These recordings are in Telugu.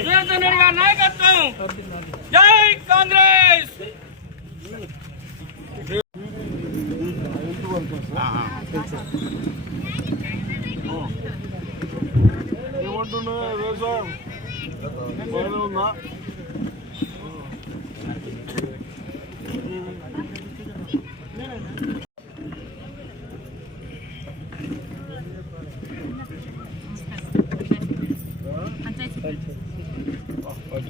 సుదర్శన్ గారి నాయకత్వం. జై కాంగ్రెస్! ఏమంటున్నా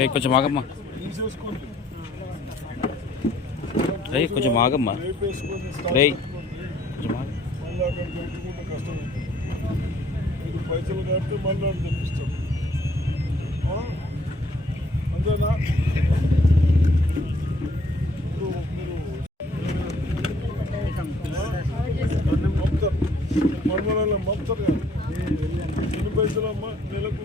ఏ కొంచెం ఆగమ్మా రే కొంచెం ఆగమ్మా రే కొంచెం ఆగు. పైసలు కడితే మళ్ళీ తెప్పిస్తాం అంతేనా ఇప్పుడు మీరు కదా ఎన్ని పైసలు అమ్మ నెలకు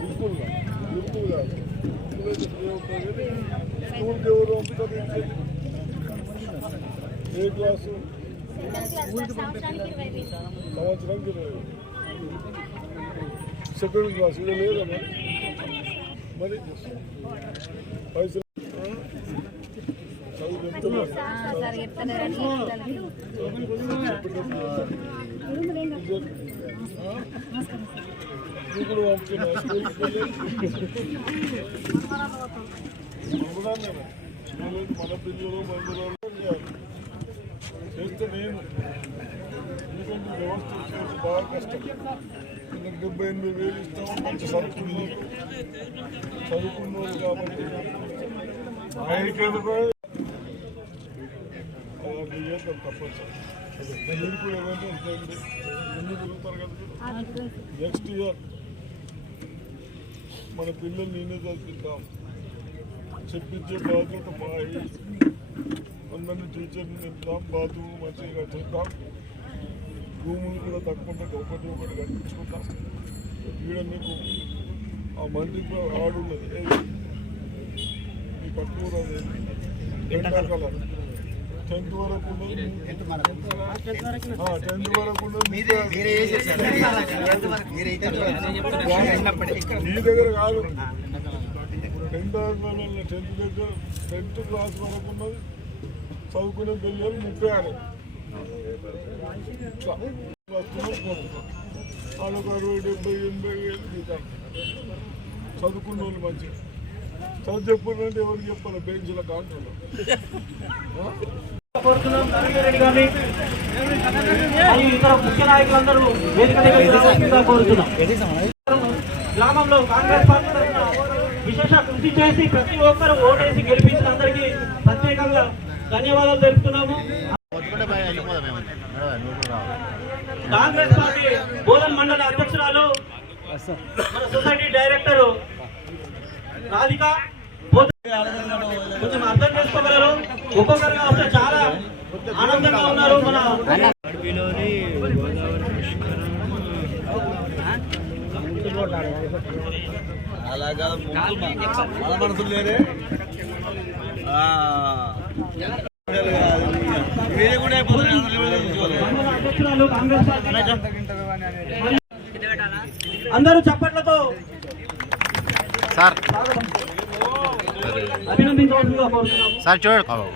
బిల్కుల్గా బిల్కుల్గా ఏ క్లాసు సంవత్సరానికి ఇరవై సెకండ్ క్లాస్ ఇది లేదా మరి పైసలు ఆ? చదువు చెప్తున్నా నువ్వు కూడా పంపుతున్నా స్కూల్కి వెళ్ళి పంపుదాను నేను లేదు మన పిల్లలు బంధువులు చేయాలి చేస్తే నేను ఎందుకంటే వ్యవస్థ చేసి బాగా కష్టం నీకు డెబ్బై ఎనిమిది వేలు ఇస్తాం మంచి సరుకులు చదువుకున్నారు కాబట్టి ఆయనకేదో చేద్దాం తప్పనిసరి మీరు కూడా ఏమైనా తిరుగుతారు కదా నెక్స్ట్ ఇయర్ మన పిల్లల్ని నేనే చదివిద్దాం చెప్పించే బాధ్యత బాయి అందరినీ టీచర్ని నింపుదాం బాత్రూమ్ మంచిగా చేద్దాం రూములు కూడా తక్కువ ఒకటి ఒకటి కట్టించుకుందాం ఈడ మీకు ఆ మంది ఆడు ఉన్నది ఏది? మీ అది ఎండాకాలం టెన్త్ వరకు ఉన్నది ఆ, టెన్త్ వరకు ఉన్నది మీ దగ్గర కాదు. టెన్త్ వరకు టెన్త్ దగ్గర టెన్త్ క్లాస్ వరకు ఉన్నది. చదువుకునే పిల్లలు ముప్పై ఆరు. ఇట్లా. వాళ్ళొక అరవై డెబ్బై ఎనభై వేలు జీతాలు. చదువుకున్న వాళ్ళు మంచిగా. చదువు చెప్పాలంటే ఎవరికి చెప్పాలి? బెంచ్ల కాంట్రోలో కోరుతున్నాం. రెడ్డి గారిని. మరియు ఇతర ముఖ్య నాయకులందరూ వేదిక కోరుతున్నాం. గ్రామంలో కాంగ్రెస్ పార్టీ తరఫున విశేష కృషి చేసి ప్రతి ఒక్కరు ఓటేసి గెలిపించిన అందరికీ ప్రత్యేకంగా ధన్యవాదాలు తెలుపుతున్నాము. కాంగ్రెస్ పార్టీ బోధన్ మండల అధ్యక్షురాలు మన సొసైటీ డైరెక్టర్ రాధిక కొంచెం అర్థం చేసుకోగలరు? ఒక్కొక్కరుగా వస్తే చాలా ఆనందంగా ఉన్నారు మన అలాగా మన మనసులు లేరే. వేరే కూడా అందరూ చప్పట్లతో సార్. సార్ చూడండి.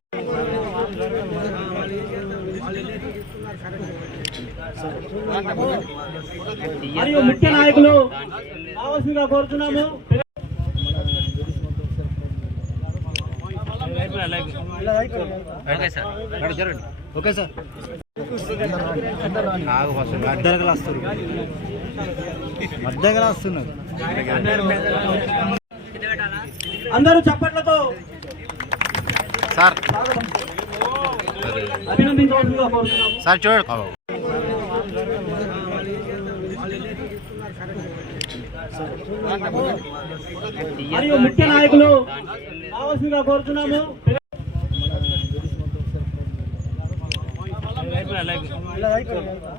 మరియు ముఖ్య నాయకులు కావాల్సిందిగా కోరుతున్నాము. Okay sir. జరగండి. Okay sir. నాకు ఫస్ట్ అడ్డరగలు వస్తారు అడ్డగలు వస్తున్నారు అందరూ చప్పట్లతో సార్. సార్ చూడండి మరియు ముఖ్య నాయకులు కావాల్సిందిగా కోరుతున్నాము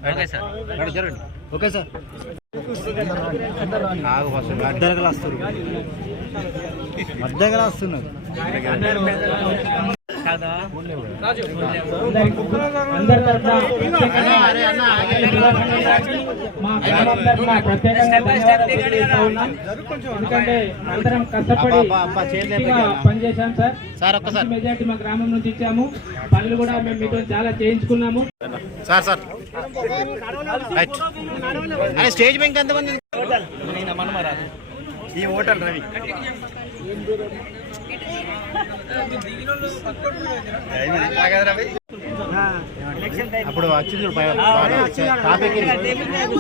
ఓకే సార్. Okay sir. మధ్యలో వస్తారు మధ్యలో వస్తున్నారు. అందరి తరఫున మా గ్రామం తరఫున ప్రత్యేకంగా ధన్యవాదాలు తెలియజేస్తా ఉన్నాం. ఎందుకంటే అందరం కష్టపడి అబ్బా, అబ్బా, చేయలేదు గట్టిగా కదా. పనిచేశాం సార్ సార్ ఒక్కసారి. మెజార్టీ మా గ్రామం నుంచి ఇచ్చాము పనులు కూడా మేము మీతో చాలా చేయించుకున్నాము సార్ సార్ స్టేజ్ బ్యాంక్ ఎంతమంది ఈ హోటల్ రవి. అప్పుడు వచ్చింది topic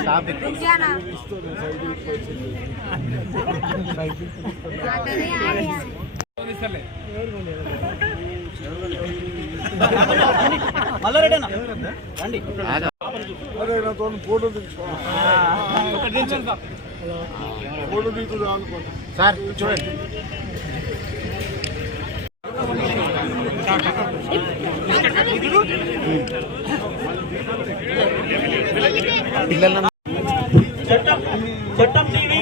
topic. Photo photo sir చూడండి. పిల్లలను చట్టం చట్టం టీవీ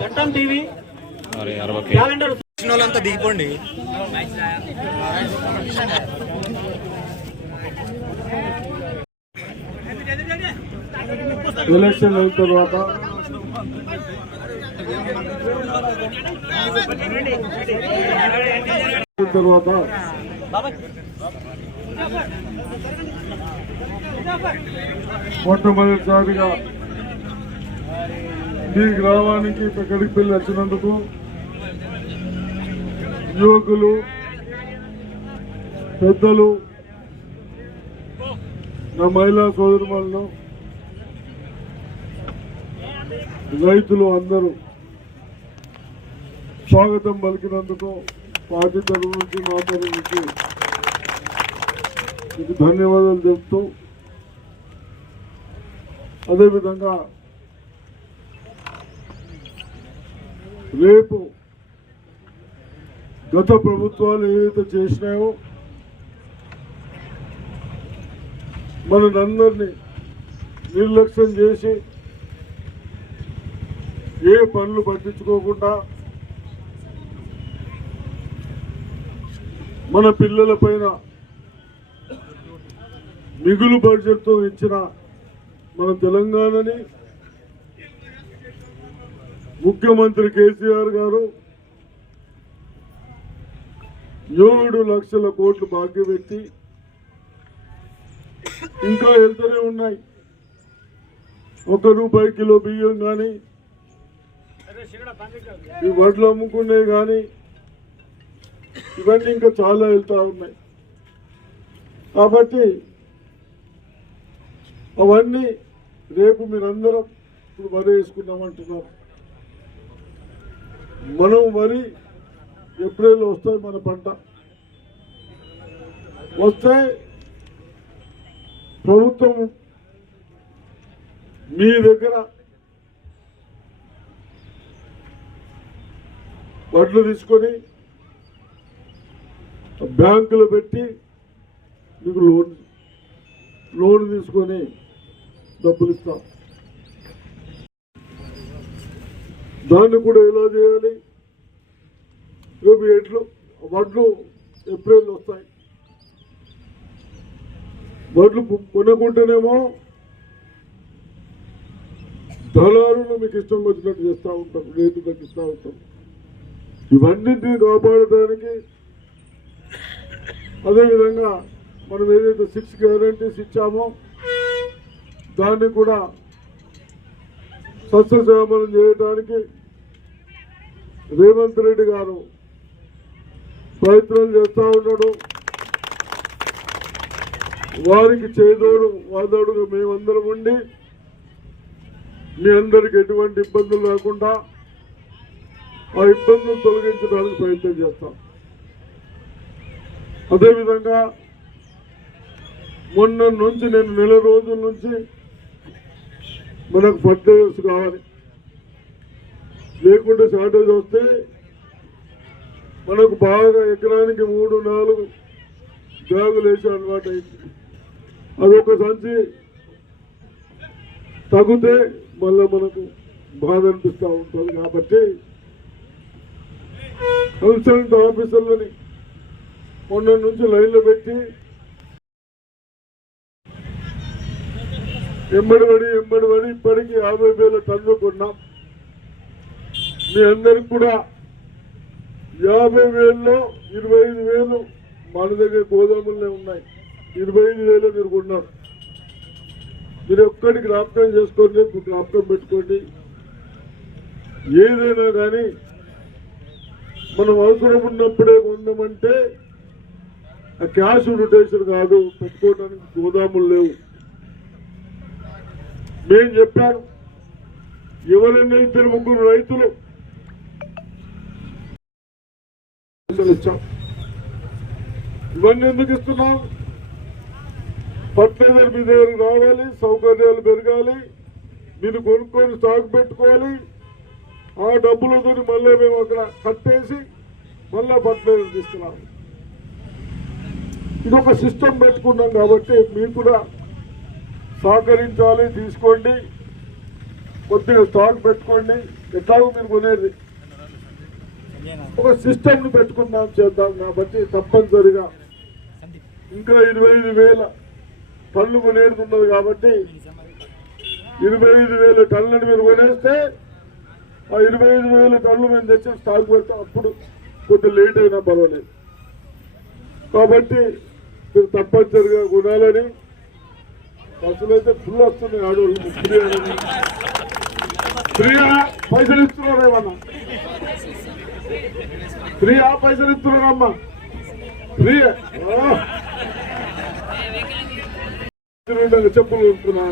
చట్టం టీవీ వాళ్ళంతా దిగిపోండి. ఎలక్షన్ అయిన తర్వాత తర్వాత మొట్టమొదటిసారిగా ఈ గ్రామానికి ఇక్కడికి పెళ్ళి వచ్చినందుకు యువకులు పెద్దలు నా మహిళా సోదరులను రైతులు అందరూ స్వాగతం పలికినందుకు పార్టీ తరఫు నుంచి మా తరఫు నుంచి మీకు ధన్యవాదాలు చెప్తూ అదేవిధంగా రేపు గత ప్రభుత్వాలు ఏదైతే చేసినాయో మనందరినీ నిర్లక్ష్యం చేసి ఏ పనులు పట్టించుకోకుండా మన పిల్లల పైన మిగులు బడ్జెట్తో ఇచ్చిన మన తెలంగాణని ముఖ్యమంత్రి కేసీఆర్ గారు ఏడు లక్షల కోట్లు బాకీ పెట్టి ఇంకా వెళ్తూనే ఉన్నాయి? ఒక రూపాయి కిలో బియ్యం కానీ ఈ వడ్లు అమ్ముకునే కానీ ఇవన్నీ ఇంకా చాలా వెళ్తూ ఉన్నాయి. కాబట్టి అవన్నీ రేపు మీరందరం ఇప్పుడు వరి వేసుకున్నామంటున్నారు మనం వరి ఏప్రిల్ వస్తుంది మన పంట. వస్తే ప్రభుత్వం మీ దగ్గర వడ్లు తీసుకొని బ్యాంకులో పెట్టి మీకు లోన్ లోన్ తీసుకొని డబ్బులు ఇస్తాం. దాన్ని కూడా ఎలా చేయాలి? రేపు ఎట్లు వడ్లు ఏప్రిల్ వస్తాయి. వడ్లు కొనుక్కుంటేనేమో దళారులు మీకు ఇష్టం వచ్చినట్టు చేస్తూ ఉంటాం రేటు తగ్గిస్తూ ఉంటాం. ఇవన్నింటినీ కాపాడటానికి అదేవిధంగా మనం ఏదైతే సిక్స్ గ్యారంటీస్ ఇచ్చామో దాన్ని కూడా సస్యశ్యామలం చేయడానికి రేవంత్ రెడ్డి గారు ప్రయత్నాలు చేస్తూ ఉన్నాడు. వారికి చేదోడు వాదోడుగా మేమందరం ఉండి మీ అందరికి ఎటువంటి ఇబ్బందులు లేకుండా ఆ ఇబ్బందులు తొలగించడానికి ప్రయత్నం చేస్తాం. అదేవిధంగా మొన్న నుంచి నేను నెల రోజుల నుంచి మనకు ఫర్టిలైజర్స్ కావాలి. లేకుంటే షార్టేజ్ వస్తే మనకు బాగా ఎకరానికి మూడు నాలుగు బ్యాగులు వేసే అనమాట అదొక సంచి తగ్గితే మళ్ళీ మనకు బాధ అనిపిస్తూ ఉంటుంది కాబట్టి కన్సల్ట్ ఆఫీసర్లని మొన్న నుంచి లైన్లో పెట్టి ఎంబడి పడి ఎంబడి పడి ఇప్పటికీ యాభై వేల టన్ను కొన్నాం. మీ అందరికి కూడా యాభై వేలలో ఇరవై ఐదు వేలు మన దగ్గర గోదాములనే ఉన్నాయి. ఇరవై ఐదు వేలు మీరు కొన్నారు. మీరు ఒక్కటి జ్ఞాపకం చేసుకోండి జ్ఞాపకం పెట్టుకోండి. ఏదైనా కానీ మనం అవసరం ఉన్నప్పుడే కొందామంటే ఆ క్యాష్ రొటేషన్ కాదు పెట్టుకోవడానికి గోదాములు లేవు. నేను చెప్పాను ఎవరైనా ఇద్దరు ముగ్గురు రైతులు పైసలు ఇచ్చాం ఇవన్నీ ఎందుకు ఇస్తున్నాం? ఫర్టిలైజర్ మీ దగ్గర రావాలి సౌకర్యాలు పెరగాలి మీరు కొనుక్కొని స్టాక్ పెట్టుకోవాలి. ఆ డబ్బులతో మళ్ళీ మేము అక్కడ కట్టేసి మళ్ళీ ఫర్టిలైజర్ తీసుకున్నాం. ఇది ఒక సిస్టమ్ పెట్టుకున్నాం కాబట్టి మీరు కూడా సహకరించాలి తీసుకోండి. కొద్దిగా స్టాక్ పెట్టుకోండి. ఎట్లాగో మీరు కొనేది. ఒక సిస్టమ్ను పెట్టుకుందాం చేద్దాం కాబట్టి తప్పనిసరిగా ఇంకా ఇరవై ఐదు వేల టన్ను కొనేది కాబట్టి ఇరవై ఐదు వేల టన్నులను మీరు కొనేస్తే ఆ ఇరవై ఐదు వేల టన్నులు మేము తెచ్చి స్టాక్ పెడతాం అప్పుడు కొద్ది లేట్ అయినా పర్వాలేదు. కాబట్టి మీరు తప్పనిసరిగా కొనాలని బస్సులు అయితే ఫుల్ వస్తున్నాయి ఆడవాళ్ళు. ఫ్రీ అని ఫ్రీయా? పైసలు ఫ్రీ ఆ పైసలు ఇస్తున్నారమ్మా ఫ్రీ చెప్పులు కొనుక్కున్నా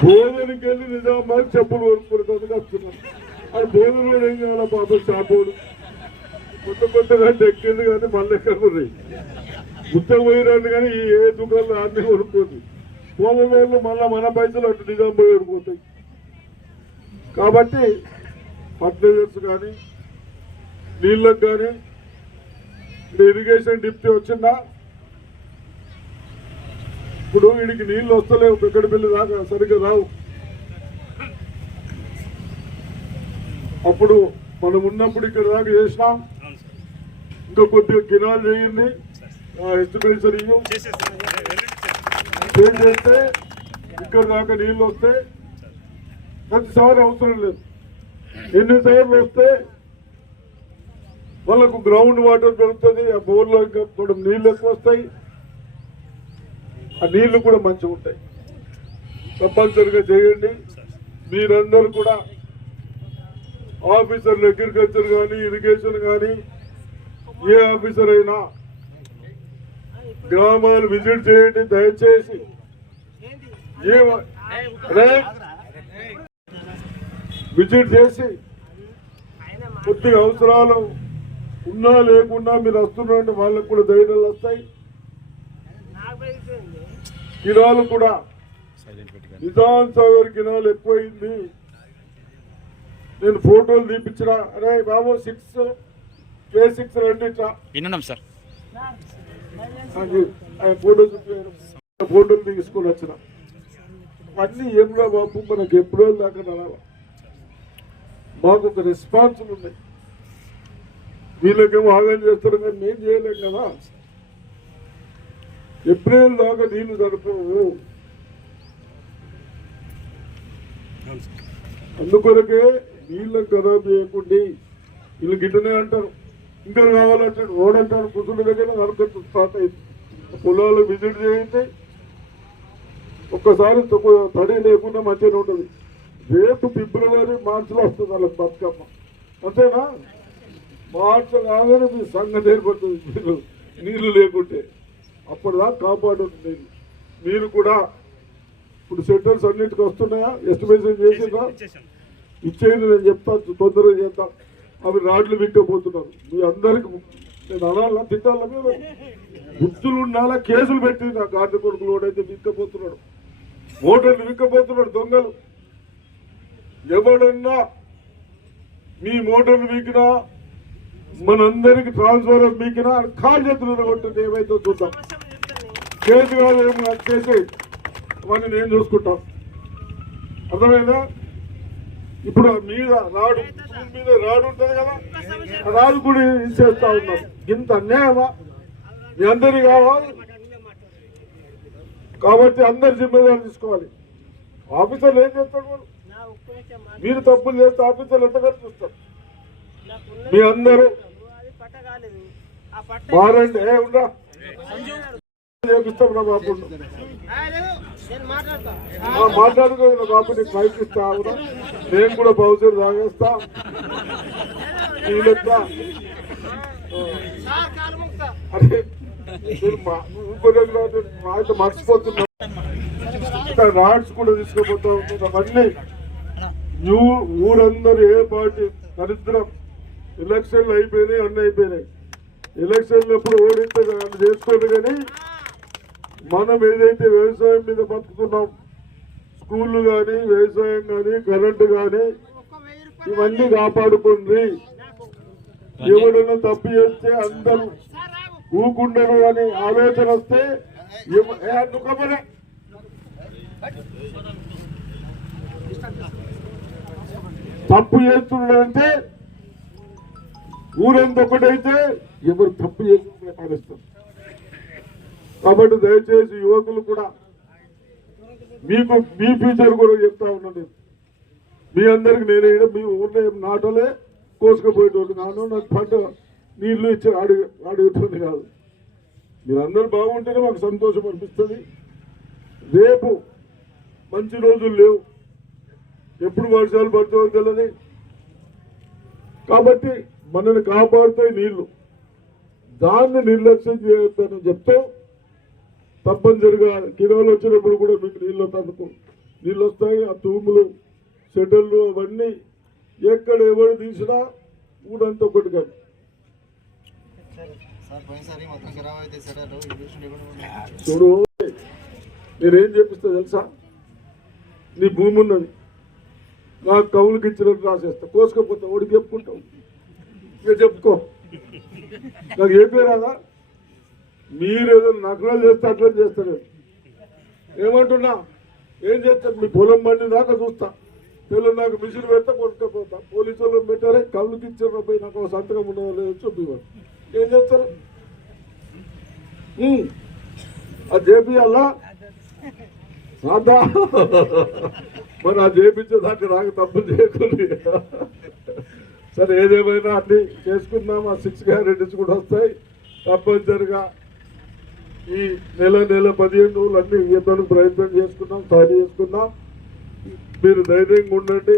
భోజనకి వెళ్ళి నిజామాబాద్ చెప్పులు కొనుక్కునే వస్తున్నాను అది భోజనంలో ఏం కావాలా పాప షాపులు కొత్త కొత్తగా ఎక్కింది కానీ మళ్ళీ ఎక్కడ ఉన్నాయి గుత్తకు పోయినాడు కానీ ఈ ఏ దుకాణంలో అన్నీ కొనుక్కోదు. పోమవేళ్ళు మళ్ళీ మన పైసలు అటు నిజాం పోయి కొనుక్కోతాయి కాబట్టి ఫర్టిలైజర్స్ కానీ నీళ్ళకు కానీ ఇరిగేషన్ డిప్టీ వచ్చిందా? ఇప్పుడు వీడికి నీళ్ళు వస్తలేవు పెక్కడి బిల్లు దాకా సరిగ్గా రావు. అప్పుడు మనం ఉన్నప్పుడు ఇక్కడ దాకా చేసినాం. ఇంకా కొద్దిగా కినాలు చేయండి. ఎస్టిమేషన్ ఇవ్వు చేంజ్ చేస్తే ఇక్కడ దాకా నీళ్ళు వస్తే ప్రతిసారి అవసరం లేదు. ఎన్నిసార్లు వస్తే వాళ్ళకు గ్రౌండ్ వాటర్ దొరుకుతుంది ఆ బోర్లో కూడా నీళ్ళు ఎక్కువ వస్తాయి. ఆ నీళ్ళు కూడా మంచిగా ఉంటాయి. తప్పనిసరిగా చేయండి. మీరందరూ కూడా ఆఫీసర్లు అగ్రికల్చర్ కానీ ఇరిగేషన్ కానీ ఏ ఆఫీసర్ అయినా గ్రామాలు విజిట్ చేయండి దయచేసి. విజిట్ చేసి కొద్దిగా అవసరాలు ఉన్నా లేకున్నా మీరు వస్తున్నారంటే వాళ్ళకు కూడా ధైర్యాలు వస్తాయి. కిరాలు కూడా. నిజాం సాగర్ కిరాలు ఎక్కువైంది. నేను ఫోటోలు తీపించిన అరే బాబు సిక్స్ కే సిక్స్ రండి సార్. ఫోటో ఫోటోలు తీసుకొని వచ్చిన. అన్ని ఏమిరా బాబు మనకి ఎప్పుడో దాకా నడవ. మాకు ఒక రెస్పాన్సిబుల్ ఉన్నాయి. వీళ్ళకేమో ఆగం చేస్తారు కానీ మేము చేయలేం కదా. ఏప్రిల్ దాకా నీళ్ళు సరిపోవు అందుకొరకే నీళ్ళని ఖరాబ్ చేయకుండా. వీళ్ళు గిట్టనే అంటారు. ఇంకా కావాలంటే రోడ్ అంటారు. కుదురు దగ్గర నరకట్టు స్టార్ట్ అయింది. పొలాలు విజిట్ చేయండి. ఒక్కసారి తడి లేకుండా మంచిగా ఉంటుంది. రేపు ఫిబ్రవరి మార్చిలో వస్తుంది వాళ్ళకి బతుకమ్మ. అంతేనా? మార్చి కాగానే మీ సంఘం ఏర్పడుతుంది మీరు. నీళ్ళు లేకుంటే. అప్పటిదాకా కాపాడు నీళ్ళు మీరు కూడా ఇప్పుడు సెంటర్స్ అన్నిటికి వస్తున్నాయా? ఎస్టిమేషన్ చేసిందా? ఇచ్చేయండి నేను చెప్తా తొందరగా చేద్దాం అవి రాడ్లు విక్కపోతున్నారు మీ అందరికి నేను అనాలా తిట్టాలా మీరు? గుర్తులు ఉండాలా కేసులు పెట్టి నా గాడి కొడుకులు ఓడైతే విక్కపోతున్నాడు మోటార్లు విక్కపోతున్నాడు దొంగలు. ఎవడన్నా మీ మోటార్లు వీకినా మనందరికి ట్రాన్స్ఫర్ మీకినా కాల్ చేతులు కొట్టింది ఏమైతే చూద్దాం. చేతి కాదు ఏం అవన్నీ నేను చూసుకుంటాం. అర్థమైందా? ఇప్పుడు ఆ మీద రాడు మీద రాడు ఉంటది కదా రాడు కూడా ఇచ్చేస్తా ఉన్నాం. ఇంత అన్యాయమా? మీ అందరి కావాలి? కాబట్టి అందరు జిమ్మేదారు తీసుకోవాలి. ఆఫీసర్లు ఏం చేస్తారు వాళ్ళు? మీరు తప్పులు చేస్తే ఆఫీసర్లు ఎంతగా చూస్తారు. మీ అందరూ మారండి ఏ ఉండా చేపిస్తాం బాబు మాట్లాడుకోదు బాబు నీకు మైక్ ఇస్తా అవునా? నేను కూడా బౌసర్ తాగేస్తా నీ లెక్క. అరే నేను మా- ఇంకోటి కాదు, మా అయితే మర్చిపోతున్నా. రాడ్స్ కూడా తీసుకుపోతా ఉంటుంది అవన్నీ ఊరందరూ ఏ పార్టీ? దరిద్రం. ఎలక్షన్లు అయిపోయినాయి అన్నీ అయిపోయినాయి. ఎలక్షన్లప్పుడు ఎప్పుడు చేసుకోండి కానీ మనం ఏదైతే వ్యవసాయం మీద బతుకుతున్నాం స్కూళ్ళు కానీ వ్యవసాయం కానీ కరెంటు కానీ ఇవన్నీ కాపాడుకోండి. ఎవరైనా తప్పు చేస్తే అందరూ ఊకుండరు అని ఆలోచన వస్తే తప్పు చేస్తున్నాడంటే ఊరంతా ఒకటైతే ఎవరు తప్పు చేసుకుంటే పాటిస్తారు కాబట్టి దయచేసి యువకులు కూడా మీకు మీ ఫ్యూచర్ కూడా చెప్తా ఉన్నాను నేను. మీ అందరికి నేనే మీ ఊర్లో నాటలే కోసుకుపోయేటోళ్ళు నాను నాకు పంట నీళ్ళు ఇచ్చి అడిగి అడుగుతుంది కాదు. మీరందరూ బాగుంటేనే మాకు సంతోషం అనిపిస్తుంది. రేపు మంచి రోజులు లేవు. ఎప్పుడు వర్షాలు పడుతుందో తెలియదు కాబట్టి మనల్ని కాపాడుతాయి నీళ్ళు. దాన్ని నిర్లక్ష్యం చేయొద్దని చెప్తూ తప్పనిసరిగా కిలోలు వచ్చినప్పుడు కూడా మీకు నీళ్ళు తదుకు నీళ్ళు వస్తాయి ఆ తూములు షెడ్యూళ్ళు అవన్నీ ఎక్కడ ఎవరు తీసినా ఊరంతా ఒకటి కానీ చూడు నేనేం చెప్పిస్తా తెలుసా? నీ భూమి ఉన్నది. నాకు కవులకి ఇచ్చినట్టు రాసేస్తా. కోసుకపోతా ఓడికి చెప్పుకుంటావు. ఇక చెప్పుకో. నాకు ఏ పేరాదా మీరు ఏదో నకరాలు చేస్తే అట్లా చేస్తారు ఏమంటున్నా? ఏం చేస్తారు మీ పొలం బండి దాకా చూస్తా. పిల్లలు నాకు మిషన్ పెడితే కొట్టుకపోతా పోలీసు వాళ్ళు పెట్టారే కళ్ళుకి ఇచ్చారు పోయి నాకు సంతకం ఉండదు లేదో ఏం చేస్తారు? ఆ అది చేపియాలా రాదా? మరి ఆ చేపించేదాన్ని రాక తప్పులు చేయకుండా. సరే ఏదేమైనా అన్ని చేసుకుందాం. ఆ సిక్స్ గ్యారెంటీస్ కూడా వస్తాయి. తప్పనిసరిగా ఈ నెల నెల పదిహేను రోజులు అన్ని ఇవ్వడానికి ప్రయత్నం చేసుకున్నాం సారీ చేసుకున్నాం మీరు ధైర్యంగా ఉండండి.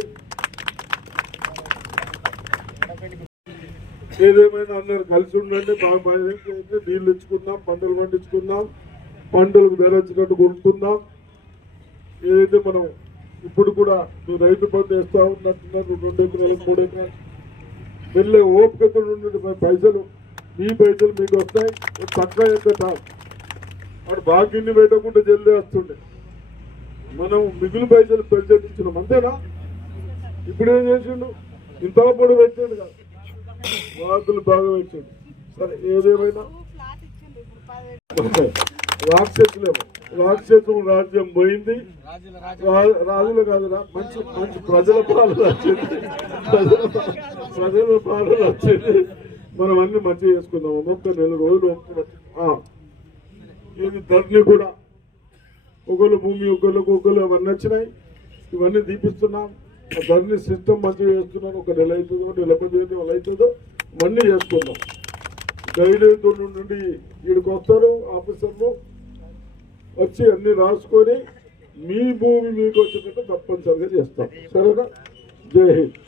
ఏదేమైనా అందరు కలిసి ఉండండి. బాగా బాగా నీళ్ళు ఇచ్చుకుందాం పంటలు పండించుకుందాం పంటలకు ధర వచ్చినట్టు కొనుక్కుందాం. ఏదైతే మనం ఇప్పుడు కూడా రైతు బంధు వేస్తా ఉన్నట్టున్నారు రెండు ఎకరాలకు మూడు ఎకరాలు వెళ్ళే ఓపికతో మరి పైసలు. మీ పైసలు మీకు వస్తాయి. తక్కువ ఎక్కట వాడు బాకీని పెట్టకుండా జల్దీ వస్తుండే. మనం మిగులు పైసలు పెంచడించినాం అంతేనా? ఇప్పుడు ఏం చేసిండు? ఇంత పొడి పెట్టాడు కదా. వార్తలు బాగా పెట్టాడు. సరే ఏదేమైనా? రాక్షసులేమో రాక్షసు రాజ్యం పోయింది. రాజులు కాదురా మంచి మంచి ప్రజల పాలన వచ్చింది. ప్రజల ప్రజల పాలన వచ్చింది. మనం అన్ని మంచిగా చేసుకుందాం. ఒక్కొక్క నెల రోజులు. ఇది ధరని కూడా. ఒకళ్ళు భూమి ఒకళ్ళకు ఒకళ్ళు అవన్నీ వచ్చినాయి. ఇవన్నీ దీపిస్తున్నాం. ఆ ధరని సిస్టమ్ మంచిగా చేస్తున్నాను. ఒక నెల అవుతుందో నెల పదిహేను నెల అవుతుందో ఇవన్నీ చేసుకుందాం. గైడ్ నుండి వీడికి వస్తారు ఆఫీసర్లు. వచ్చి అన్ని రాసుకొని మీ భూమి మీకు వచ్చినట్టు తప్పనిసరిగా చేస్తాం. సరేనా? జై హింద్.